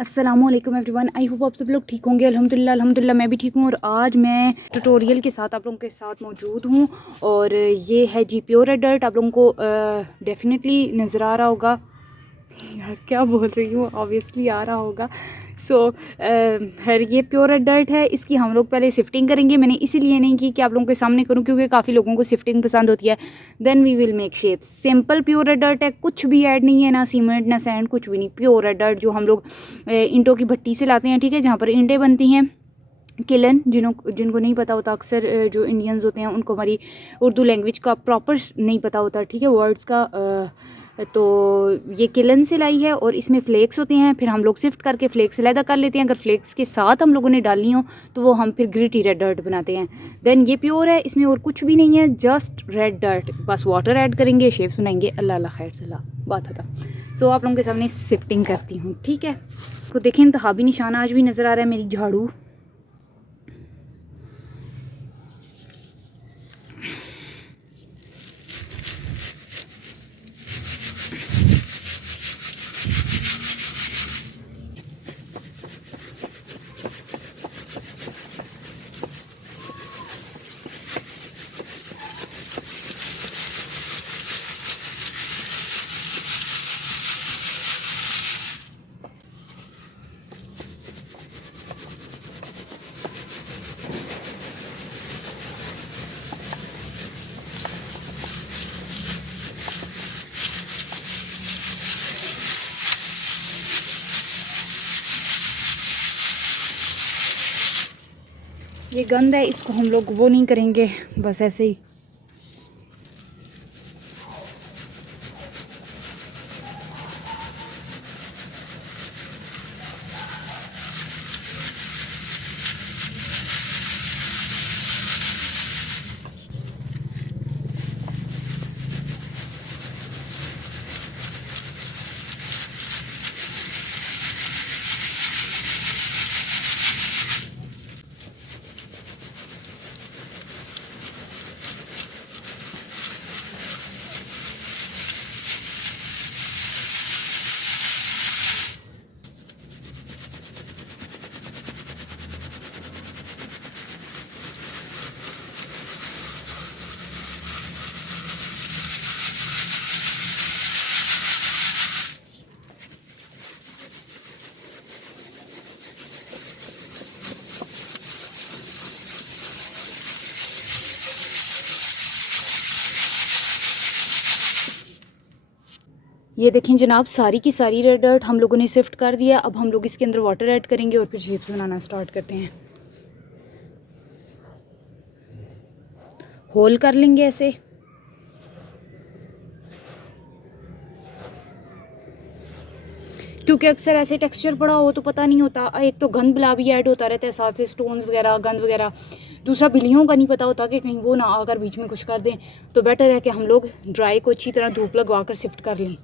अस्सलामुअलैकुम everyone, I hope आप सब लोग ठीक होंगे। अल्हम्दुलिल्लाह मैं भी ठीक हूँ। और आज मैं ट्यूटोरियल के साथ आप लोगों के साथ मौजूद हूँ और ये है जी प्योर एडल्ट। आप लोगों को डेफिनेटली नज़र आ रहा होगा, यार क्या बोल रही हूँ, ऑब्वियसली आ रहा होगा। ये प्योर एडल्ट है। इसकी हम लोग पहले सिफ्टिंग करेंगे। मैंने इसीलिए नहीं की कि आप लोगों के सामने करूँ, क्योंकि काफ़ी लोगों को सिफ्टिंग पसंद होती है। Then we will make shapes. Simple pure adult है, कुछ भी ऐड नहीं है, ना सीमेंट ना सैंड, कुछ भी नहीं। प्योर एडल्ट जो हम लोग ईंटों की भट्टी से लाते हैं, ठीक है, जहाँ पर ईंटें बनती हैं। किलन, जिनको नहीं पता होता, अक्सर जो इंडियंस होते हैं उनको हमारी उर्दू लैंग्वेज का प्रॉपर नहीं पता होता, ठीक है, वर्ड्स का। तो ये किलन से लाई है और इसमें फ्लेक्स होते हैं। फिर हम लोग सिफ्ट करके फ्लेक्स अलहदा कर लेते हैं। अगर फ्लेक्स के साथ हम लोगों ने डालनी हो तो वो हम फिर ग्रिटी रेड डर्ट बनाते हैं। देन ये प्योर है, इसमें और कुछ भी नहीं है, जस्ट रेड डर्ट। बस वाटर ऐड करेंगे, शेप्स बनाएंगे। अल्लाह अल्लाह खैर सलाह बात होता। सो आप लोगों के सामने सिफ्टिंग करती हूँ, ठीक है। तो देखें, इंतहाबी निशान आज भी नज़र आ रहा है मेरी झाड़ू। ये गंद है, इसको हम लोग वो नहीं करेंगे, बस ऐसे ही। ये देखें जनाब, सारी की सारी रेड डर्ट हम लोगों ने सिफ्ट कर दिया। अब हम लोग इसके अंदर वाटर ऐड करेंगे और फिर शेप्स बनाना स्टार्ट करते हैं। होल कर लेंगे ऐसे। क्योंकि अक्सर ऐसे टेक्सचर पड़ा हो तो पता नहीं होता। एक तो गंद बला भी ऐड होता रहता है, साथ से स्टोन्स वगैरह, गंद वगैरह। दूसरा, बिल्लियों का नहीं पता होता कि कहीं वो ना आकर बीच में कुछ कर दें। तो बेटर है कि हम लोग ड्राई को अच्छी तरह धूप लगवा कर सिफ्ट कर लें।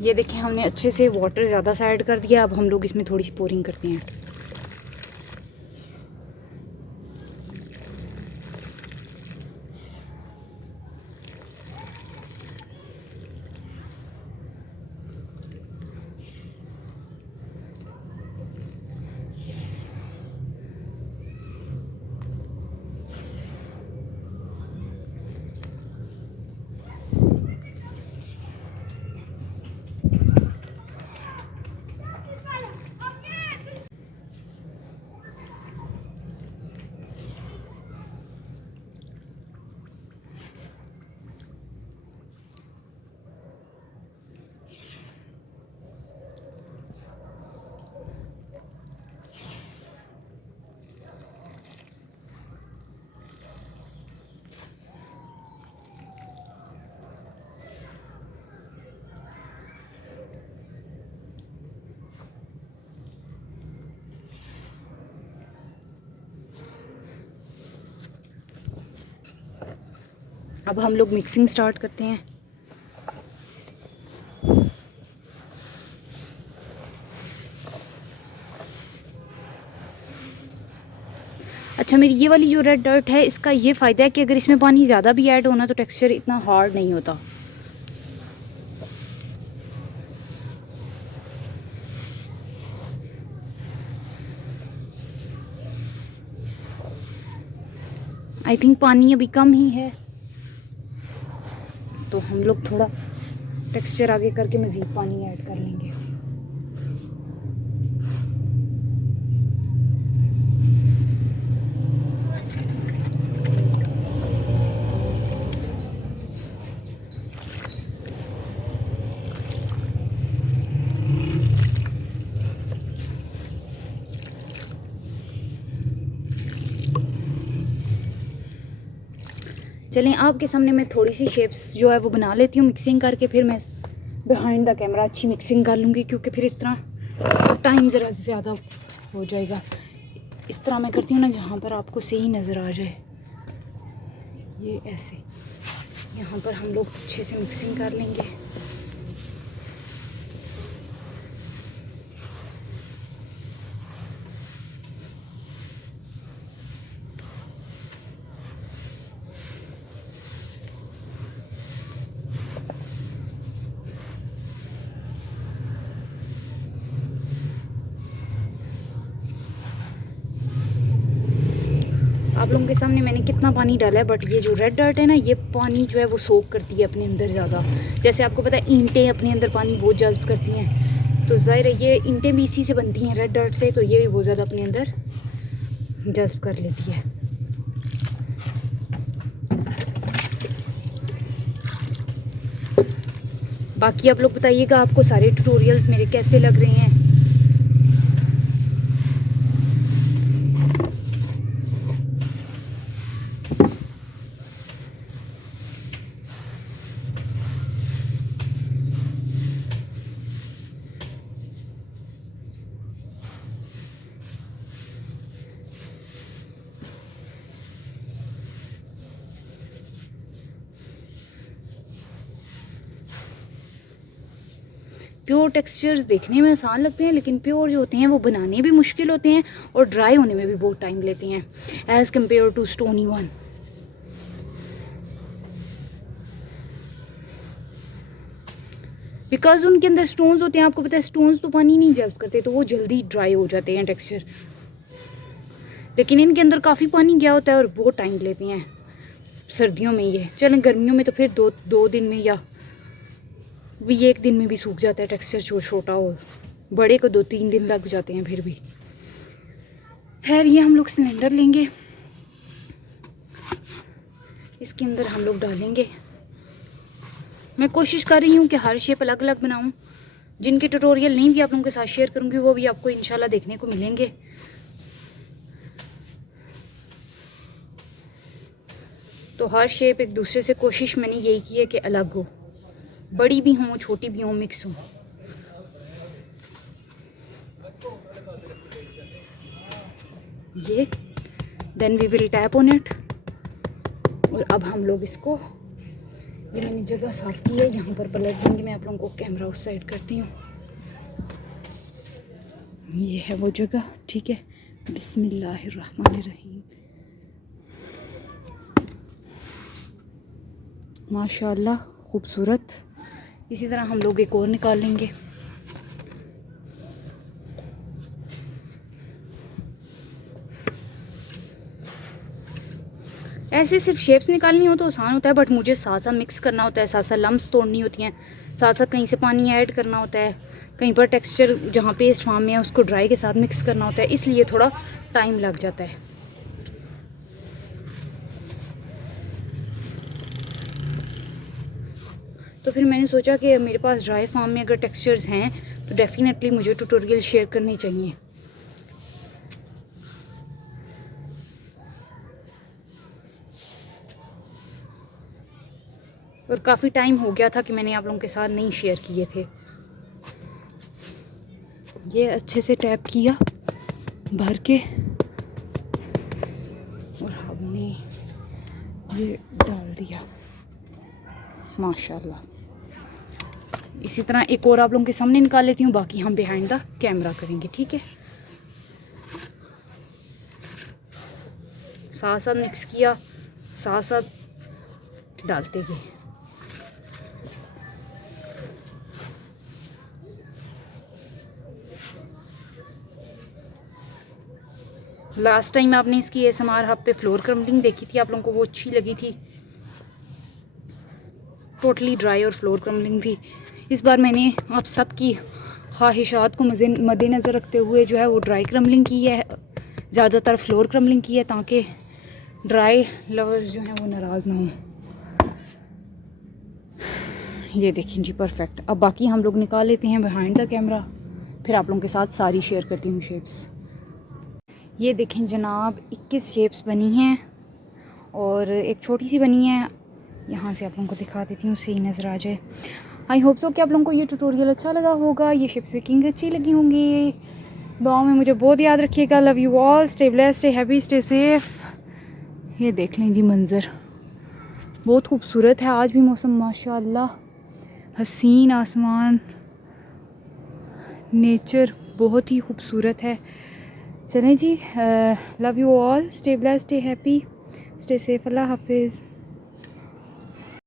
ये देखिए, हमने अच्छे से वाटर ज़्यादा सा ऐड कर दिया। अब हम लोग इसमें थोड़ी सी पोरिंग करते हैं। अब हम लोग मिक्सिंग स्टार्ट करते हैं। अच्छा, मेरी ये वाली जो रेड डर्ट है इसका ये फ़ायदा है कि अगर इसमें पानी ज़्यादा भी ऐड होना तो टेक्सचर इतना हार्ड नहीं होता। आई थिंक पानी अभी कम ही है, तो हम लोग थोड़ा टेक्सचर आगे करके मज़ीद पानी ऐड कर लेंगे। चलें, आपके सामने मैं थोड़ी सी शेप्स जो है वो बना लेती हूँ मिक्सिंग करके, फिर मैं बिहाइंड द कैमरा अच्छी मिक्सिंग कर लूँगी, क्योंकि फिर इस तरह टाइम ज़रा ज़्यादा हो जाएगा। इस तरह मैं करती हूँ ना जहाँ पर आपको सही नज़र आ जाए, ये ऐसे यहाँ पर हम लोग अच्छे से मिक्सिंग कर लेंगे। आप लोगों के सामने मैंने कितना पानी डाला है, बट ये जो रेड डर्ट है ना, ये पानी जो है वो सोक करती है अपने अंदर ज़्यादा। जैसे आपको पता है ईंटें अपने अंदर पानी बहुत जज्ब करती हैं, तो ज़ाहिर है ये ईंटें भी इसी से बनती हैं, रेड डर्ट से, तो ये भी बहुत ज़्यादा अपने अंदर जज्ब कर लेती है। बाकी आप लोग बताइएगा आपको सारे ट्यूटोरियल्स मेरे कैसे लग रहे हैं। प्योर टेक्सचर्स देखने में आसान लगते हैं, लेकिन प्योर जो होते हैं वो बनाने भी मुश्किल होते हैं और ड्राई होने में भी बहुत टाइम लेते हैं as compare to stony one. Because उनके अंदर स्टोन्स होते हैं, आपको पता है स्टोन्स तो पानी नहीं जज्ब करते, तो वो जल्दी ड्राई हो जाते हैं टेक्सचर, लेकिन इनके अंदर काफ़ी पानी गया होता है और बहुत टाइम लेते हैं सर्दियों में। ये चलें, गर्मियों में तो फिर दो दिन में या भी एक दिन में भी सूख जाता है टेक्सचर, छोटा हो, बड़े को 2-3 दिन लग जाते हैं फिर भी। खैर, ये हम लोग सिलेंडर लेंगे, इसके अंदर हम लोग डालेंगे। मैं कोशिश कर रही हूँ कि हर शेप अलग अलग बनाऊँ, जिनके ट्यूटोरियल नहीं भी आप लोगों के साथ शेयर करूँगी वो भी आपको इंशाल्लाह देखने को मिलेंगे। तो हर शेप एक दूसरे से कोशिश मैंने यही की है कि अलग हो, बड़ी भी हों छोटी भी हों, मिक्स हों। ये then we will tap on it. और अब हम लोग इसको, ये मैंने जगह साफ़ की है, यहाँ पर पलट देंगे। मैं आप लोगों को कैमरा उस साइड करती हूँ, ये है वो जगह, ठीक है। बिस्मिल्लाहिर्रहमानिर्रहीम। माशाल्लाह खूबसूरत। इसी तरह हम लोग एक और निकाल लेंगे। ऐसे सिर्फ शेप्स निकालनी हो तो आसान होता है, बट मुझे साथ साथ मिक्स करना होता है, साथ साथ लम्स तोड़नी होती हैं, साथ साथ कहीं से पानी ऐड करना होता है, कहीं पर टेक्सचर जहाँ पेस्ट फॉर्म में है उसको ड्राई के साथ मिक्स करना होता है, इसलिए थोड़ा टाइम लग जाता है। तो फिर मैंने सोचा कि मेरे पास ड्राई फॉर्म में अगर टेक्सचर्स हैं तो डेफिनेटली मुझे ट्यूटोरियल शेयर करने चाहिए। और काफ़ी टाइम हो गया था कि मैंने आप लोगों के साथ नहीं शेयर किए थे। ये अच्छे से टैप किया भर के और हमने ये डाल दिया, माशाल्लाह। इसी तरह एक और आप लोगों के सामने निकाल लेती हूँ, बाकी हम बिहाइंड द कैमरा करेंगे, ठीक है। साथ साथ मिक्स किया, साथ साथ डालते गए। लास्ट टाइम आपने इसकी ASMR हब पे फ्लोर क्रम्बलिंग देखी थी, आप लोगों को वो अच्छी लगी थी, टोटली ड्राई और फ्लोर क्रम्बलिंग थी। इस बार मैंने आप सबकी ख्वाहिशात को मद्देनज़र रखते हुए जो है वो ड्राई क्रम्बलिंग की है, ज़्यादातर फ्लोर क्रम्बलिंग की है, ताकि ड्राई लवर्स जो हैं वो नाराज़ ना हों। ये देखें जी, परफेक्ट। अब बाकी हम लोग निकाल लेते हैं बिहाइंड द कैमरा, फिर आप लोगों के साथ सारी शेयर करती हूँ शेप्स। ये देखें जनाब, 21 शेप्स बनी हैं और एक छोटी सी बनी है, यहाँ से आप लोगों को दिखा देती हूँ, सही नज़र आ जाए। आई होप सो कि आप लोगों को ये ट्यूटोरियल अच्छा लगा होगा, ये शिप्स मेकिंग अच्छी लगी होंगी। दुआ में मुझे बहुत याद रखिएगा। Love you all, stay blessed, stay happy, stay safe. ये देख लें जी, मंज़र बहुत खूबसूरत है। आज भी मौसम माशाल्लाह हसीन, आसमान, नेचर बहुत ही खूबसूरत है। चलें जी, love you all, stay blessed, stay happy, stay safe, अल्लाह हाफिज़।